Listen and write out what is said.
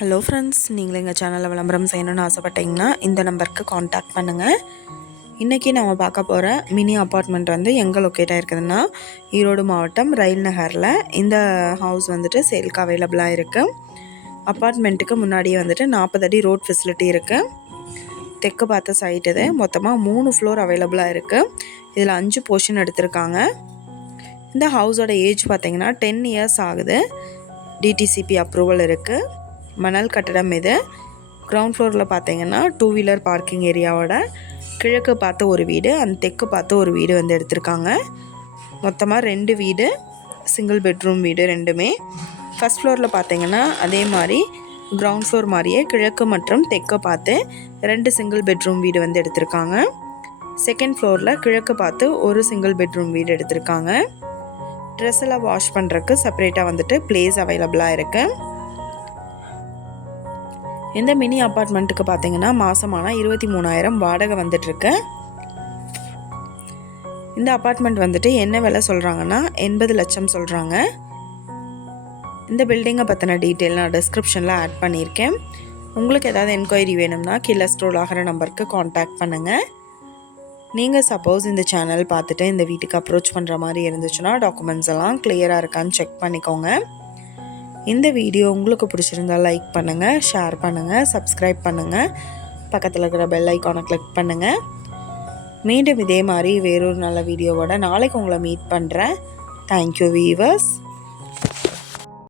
Hello friends, நீங்கள் எங்கள் சேனலில் விளம்பரம் செய்யணும்னு ஆசைப்பட்டீங்கன்னா இந்த நம்பருக்கு காண்டாக்ட் பண்ணுங்கள். இன்றைக்கி நம்ம பார்க்க போகிற மினி அப்பார்ட்மெண்ட் வந்து எங்கே லொக்கேட் ஆகிருக்குதுன்னா ஈரோடு மாவட்டம் ரயில் நகரில் இந்த ஹவுஸ் வந்துட்டு சேல்க்கு அவைலபிளாக இருக்குது. அப்பார்ட்மெண்ட்டுக்கு முன்னாடியே வந்துட்டு 40 அடி ரோட் ஃபெசிலிட்டி இருக்குது. தெற்கு பார்த்த சைட் இது. மொத்தமாக 3 ஃப்ளோர் அவைலபிளாக இருக்குது. இதில் 5 போர்ஷன் எடுத்திருக்காங்க. இந்த ஹவுஸோட ஏஜ் பார்த்திங்கன்னா 10 இயர்ஸ் ஆகுது. டிடிசிபி அப்ரூவல் இருக்குது. மணல் கட்டடம் இது. கிரவுண்ட் ஃப்ளோரில் பார்த்தீங்கன்னா 2 வீலர் பார்க்கிங் ஏரியாவோட கிழக்கு பார்த்து ஒரு வீடு, அந்த தெற்கு பார்த்து ஒரு வீடு வந்து எடுத்திருக்காங்க. மொத்தமாக 2 வீடு, சிங்கிள் பெட்ரூம் வீடு ரெண்டுமே. ஃபஸ்ட் ஃப்ளோரில் பார்த்தீங்கன்னா அதே மாதிரி கிரவுண்ட் ஃப்ளோர் மாதிரியே கிழக்கு மற்றும் தெற்கு பார்த்து 2 சிங்கிள் பெட்ரூம் வீடு வந்து எடுத்திருக்காங்க. செகண்ட் ஃப்ளோரில் கிழக்கு பார்த்து ஒரு சிங்கிள் பெட்ரூம் வீடு எடுத்திருக்காங்க. ட்ரெஸ் எல்லாம் வாஷ் பண்ணுறதுக்கு செப்பரேட்டாக வந்துட்டு பிளேஸ் அவைலபிளாக இருக்குது. இந்த மினி அப்பார்ட்மெண்ட்டுக்கு பார்த்தீங்கன்னா மாதமான 23,000 வாடகை வந்துட்டுருக்கு. இந்த அப்பார்ட்மெண்ட் வந்துட்டு என்ன விலை சொல்கிறாங்கன்னா 80 லட்சம் சொல்கிறாங்க. இந்த பில்டிங்கை பற்றின டீட்டெயில் நான் டிஸ்கிரிப்ஷனில் ஆட் பண்ணியிருக்கேன். உங்களுக்கு ஏதாவது என்கொயரி வேணும்னா கீழே ஸ்க்ரோல் ஆகிற நம்பருக்கு காண்டாக்ட் பண்ணுங்கள். நீங்கள் சப்போஸ் இந்த சேனல் பார்த்துட்டு இந்த வீட்டுக்கு அப்ரோச் பண்ணுற மாதிரி இருந்துச்சுன்னா டாக்குமெண்ட்ஸ் எல்லாம் கிளியராக இருக்கான்னு செக் பண்ணிக்கோங்க. இந்த வீடியோ உங்களுக்கு பிடிச்சிருந்தால் லைக் பண்ணுங்கள், ஷேர் பண்ணுங்கள், சப்ஸ்கிரைப் பண்ணுங்கள், பக்கத்தில் இருக்கிற பெல் ஐக்கானை கிளிக் பண்ணுங்கள். மீண்டும் இதே மாதிரி வேறொரு நல்ல வீடியோவோட நாளைக்கு உங்களை மீட் பண்ணுறேன். Thank you viewers.